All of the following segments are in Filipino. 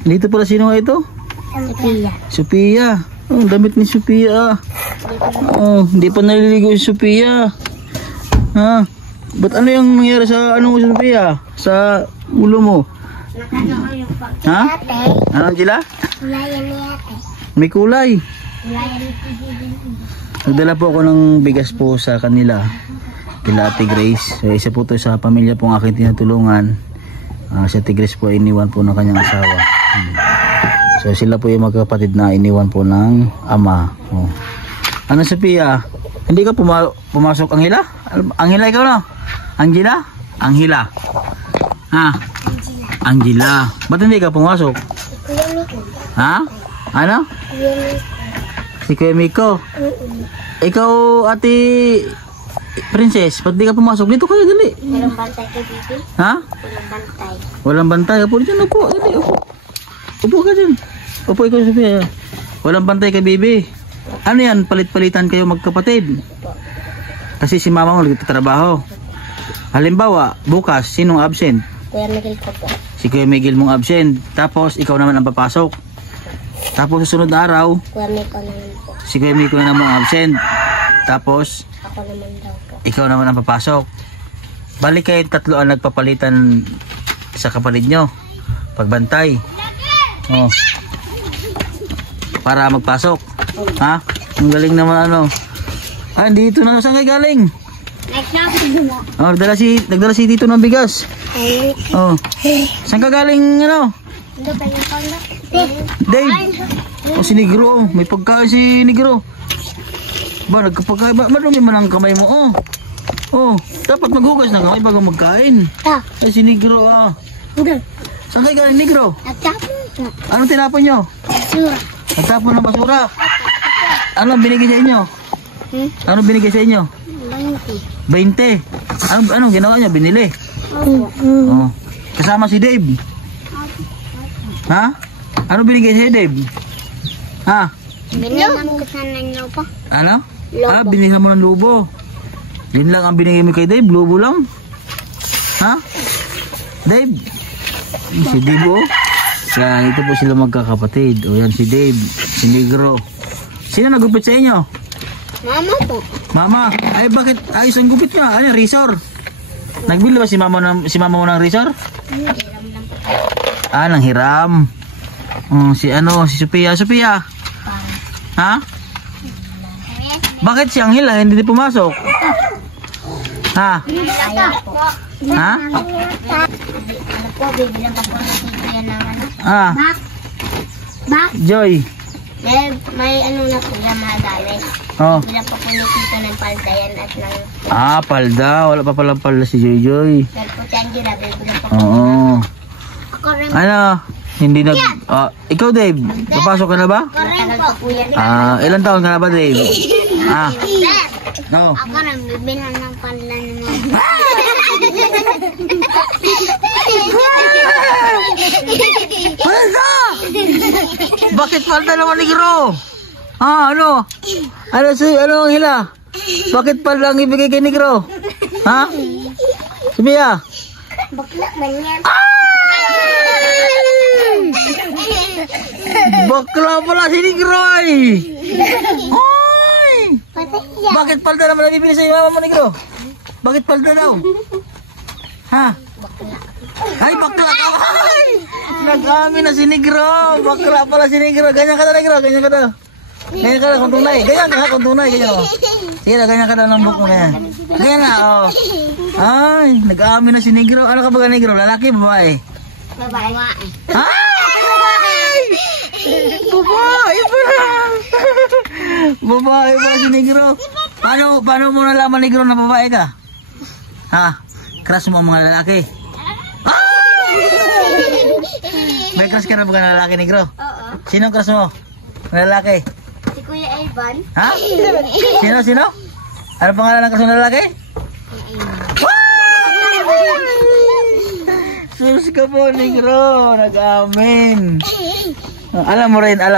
Dito pala sino nga ito? Sophia. Sophia. Oh, damit ni Sophia. Oh, hindi pa naliligo si Sophia. Ha? Ba't ano yung nangyari sa ano mo Sophia? Sa ulo mo? Ha? Ano Angela? May kulay. Nagdala po ako ng bigas po sa kanila. Kila Ate Grace. So, isa po to sa pamilya pong aking tinutulungan. Si Ate Grace po iniwan po ng kanyang asawa. So sila po yung magkapatid na iniwan po ng ama. Oh. Ano Sophia? Hindi ka pumasok Angela? Angela ikaw na? Angela? Angela. Ha? Angela. Ba't hindi ka pumasok? Ha? Ano? Si Kuya Miko. Ikaw Ate Princess, ba't di ka pumasok? Dito kayo dali. Walang bantay kay Bibi. Ha? Walang bantay. Walang bantay. Upo dito na po. Dali, upo. Upo ka dyan. Upo ikaw Sophia. Walang bantay kay Bibi. Ano yan? Palit-palitan kayo magkapatid? Kasi si mama mo nagtatrabaho. Halimbawa, bukas, sinong absent? Kuya Miguel ko po. Si Kuya Miguel mong absent. Tapos, ikaw naman ang papasok. Tapos, susunod na araw, Kuya Miko naman po. si Kuya Miko na naman absent. Tapos, Ako naman daw po. ikaw naman ang papasok. Balik kayo tatlo ang nagpapalitan sa kapatid nyo. Pagbantay. Oh. Para magpasok. Ha? Ang galing naman ano. Ah, dito na. Saan kayo galing? Oh, nagdala si Tito ng bigas. Oh. Saan ka galing ano? Dave. Oh, si Negro. May pagkain si Negro. Ba, nagkapagkain. Ba, marumi man ang kamay mo. Oh. Oh, dapat maghugas ng kamay bago magkain. Ay, si Negro ah. Saan kayo galing Negro? Anong tinapon nyo? Nagtapon ng basura. Ano binigay sa inyo? Ano binigay sa inyo? 20. Anong ginawa nyo? Binili? Oh. Kasama si Dave. Ha? Ano binigay sa'yo Dave? Ha? Binigyan ko sana ng lupa. Ano? Lobo. Ah, binigyan mo ng lubo. Yun lang ang binigay mo kay Dave? Lubo lang? Ha? Dave? Si Dave oh. Yan, ito po sila magkakapatid. O yan si Dave, si Negro. Sino nagupit sa inyo? Mama po. Mama, ay bakit ayos ang gupit niya? Ay, resor. Nagbili ba si mama mo ng resor? Ah, nang hiram. Si Sophia. Sophia. Ha? Bakit si Angela hindi pumasok? Ha? Ayaw po. Ha? Ano po, bibilang pa po natin naman. Ah, Bak? Joy. May ano na po yung mga gamit. Oh. Bilang pa po nakita ng palda yan at ng... Ah, palda. Wala pa palang palda si Joy Joy. Dahil po si Angela, bibilang pa po. Oo. Ako rin. Ano? Hindi nag... ikaw Dave, papasok ka na ba? Matagal pa po yan. Ilan taon ka na ba Dave? No. Ako rin, bibilang ng palda naman. Palda! Bakit palda naman Negro? Ano? Ano ang hila? Bakit palda ang ibigay kay Negro? Ha? Sophia? Bakla man yan. Bakla pala si Negro ay! Ay! Bakit palda naman nabibili sa mama mo Negro? Bakit palda daw? Ha? Ay, bakla ka! Ay! Nag-amin na si Negro! Bakla pala si Negro! Ganyan ka na Negro! Ganyan ka na! Ganyan ka na kung tunay! Ganyan ka kung tunay! Ganyan o! Sige na, ganyan ka na ng buhok mo na yan! Ganyan na o! Ay! Nag-amin na si Negro! Ano ka ba ka Negro? Lalaki, babae? Babae. Ay! Babae pala! Babae pala si Negro! Paano mo nalaman Negro na babae ka? Ha? Crush mo ang mga lalaki? May crush ka na ba na lalaki Negro? Oo. Sino crush mo? Na lalaki? Si Kuya Ivan. Ha? Sino? Ano pangalan ng crush mo na lalaki? Sus ka po Negro, nag-amin. Alam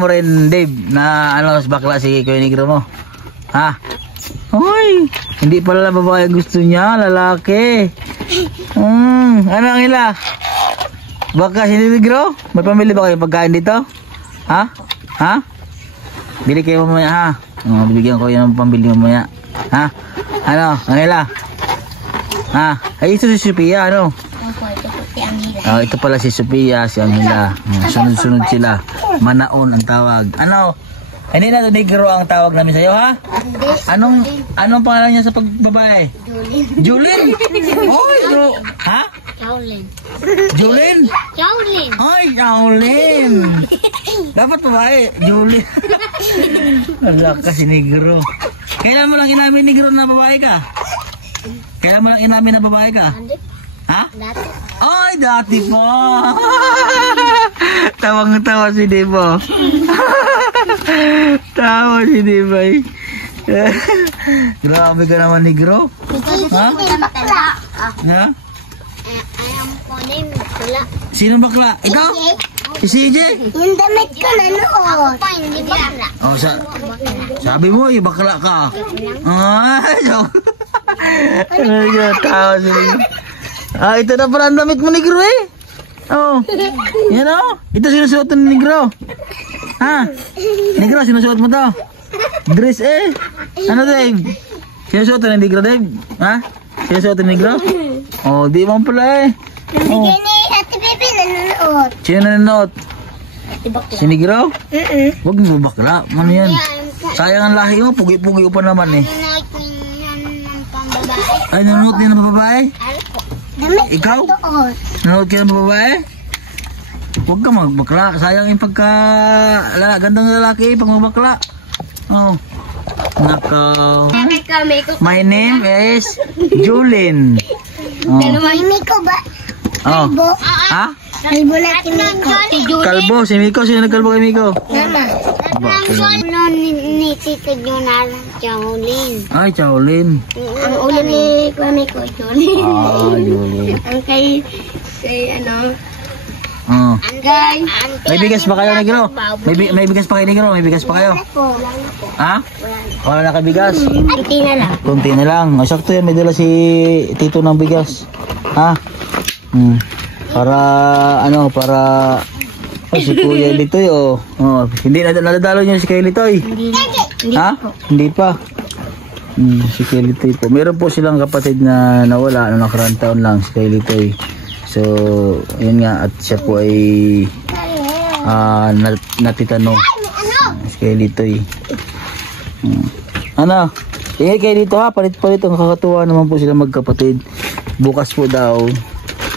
mo rin Dave na bakla si Kuya Negro mo. Ha? Hoy, Hindi pala babae gusto niya, lalaki. Ano ang ila? Baka sinigro? May pamili ba kayo pagkain dito? Ha? Ha? Bili kayo mamaya ha? Bibigyan ko yan ng pambili mamaya. Ha? Ano? Ang ila? Ha? Ay ito si Sophia, ano? Opo, ito po si Angela. Ito pala si Sophia, si Angela. Sunod-sunod sila. Manaon ang tawag. Ano? Hindi na negro ang tawag namin sa'yo, ha? Anong pangalan niya sa pagbabae? Julin. Julin? Oy, bro. Ha? Shaolin. Julin? Shaolin. Ay, Shaolin. Dapat babae, Julin. Wala ka si negro. Kailan mo lang inamin negro na babae ka? Kailan mo lang inamin na babae ka? Ha? Dati. Ay, dati po. Tawang-tawa si Debo. Tawa si Debo. Grabe ka naman, negro. Ha? Ha? Ayam po din, wala. Sino bakla? Ikaw? Si CJ? Yung damit ko na noon. Ako pa, hindi bakla. Oh, sabi mo, bakla ka. Ay, tawa si Negro. Ito na pala ang damit mo, negro eh. Oh, yan o. Ito sinusuot ni negro. Ha? Negro, sinusuot mo to. Dress eh. Ano, Dave? Sinusuot ni negro, Dave? Ha? Sinusuot ni negro? Oh, di mo pala eh. Oh. Bigay ni Ate Bebe nanonood. Sino nanonood? Ate Bakla. Si negro? Huwag mo bakla. Ano yan? Sayang ang lahi mo. Pugi-pugi pa naman eh. Nanonood niyan ng pambabae. Ay, nanonood din ng babae? Ano po? Damit Ikaw? doon. Nanonood ka ng babae? Huwag ka magbakla. Sayang yung pagka... gandang lalaki pag magbakla. Oh. Nako. My name is Julin. Oh. Miko ba? Oh. Kalbo. Ha? Kalbo na si Miko. Si Julie. Kalbo, si Miko. Sino nagkalbo kay Miko? Mama. Ano ni Tita Jonal? Shaolin. Ay, Shaolin. Ang ulo ni Miko, Julie. Ah, Julin. Ang kay ano? Oh. Guys. May bigas pa kayo, negro? May bigas pa kayo, negro? May bigas pa kayo? Ha? Wala na ka bigas? Kunti na lang. Kunti na lang. O, sakto yan. May dala si Tito ng bigas. Ha? Para, ano, para... Oh, si Kuya Litoy, oh. Hindi, nadadalo niyo si Kuya Litoy. Ha? Hindi pa. Si Kuya Litoy po. Meron po silang kapatid na nawala. Ano, nakarang taon lang si Kuya Litoy. So, yun nga. At siya po ay... natitano. Si Kuya Litoy. Ano? Tingnan kayo dito ha, palit-palit. Ang kakatuwa naman po sila magkapatid. Bukas po daw,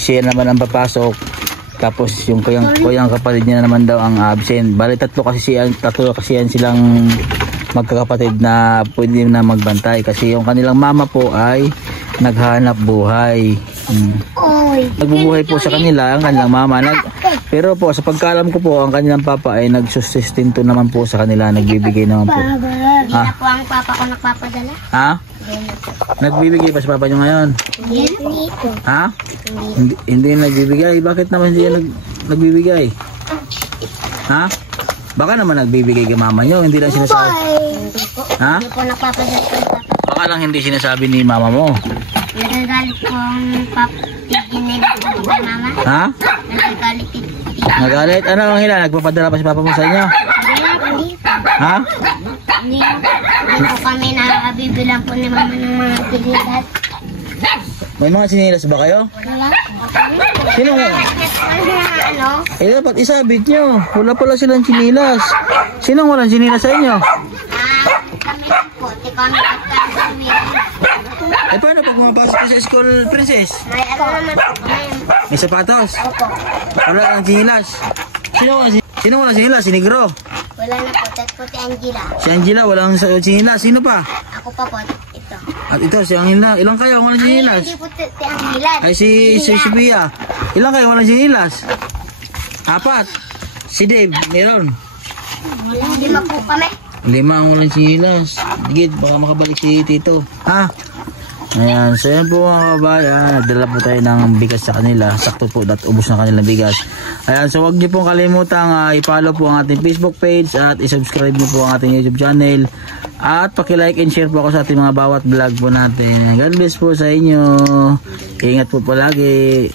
siya naman ang papasok. Tapos yung kuyang kapatid niya naman daw ang absent. Bali tatlo kasi yan silang magkakapatid na pwede na magbantay. Kasi yung kanilang mama po ay naghanap buhay. Nagbubuhay po sa kanila ang kanilang mama. Pero po sa pagkaalam ko po, ang kanilang papa ay nagsusustento naman po sa kanila. Nagbibigay naman po. Hindi na po ang papa ko nagpapadala. Ha? Nagbibigay pa sa papa nyo ngayon? Hindi nito. Ha? Hindi nagbibigay? Bakit naman hindi nagbibigay? Ha? Baka naman nagbibigay kay mama nyo, hindi lang sinasabi. Ha? Hindi po nagpapadala sa papa. Baka lang hindi sinasabi ni mama mo. Nagagalit po ang papa. Tiginilig po kay mama. Ha? Nagagalit ito. Nagalit? Ano ang hila? Nagpapadala pa si papa mo sa inyo? Hindi. Ha? Hindi po kami nakabibilang po ni mama ng mga sinilas. May mga sinilas ba kayo? Wala. Sino mo? Ano? Dapat isabit nyo. Wala pala silang sinilas. Sinong walang sinilas sa inyo? Kami po. Kami kami. Paano pag mapasok ka sa school, princess? May ano naman po kami. May sapatos? Opo. Wala lang sinilas. Sino walang sinilas? Si Negro. Wala na po. Tapos po si Angela. Si Angela, walang sinilas. Sino pa? Ako pa po. Ito. At ito, si Angela. Ilang kayo walang sinilas? Hindi po si Angela. Ay, si Sophia. Ilang kayo walang sinilas? 4. Si Dave, meron. Hindi ma po kami. 5 ang walang sinilas. Gid, baka makabalik si Tito. Ha? Ayan, so yan po mga kabayan, nagdala po tayo ng bigas sa kanila. Sakto po, ubos na kanilang bigas. Ayan, so huwag niyo pong kalimutang i-follow po ang ating Facebook page at i-subscribe niyo po ang ating YouTube channel. At paki-like and share po ako sa ating mga bawat vlog po natin. God bless po sa inyo. Ingat po palagi.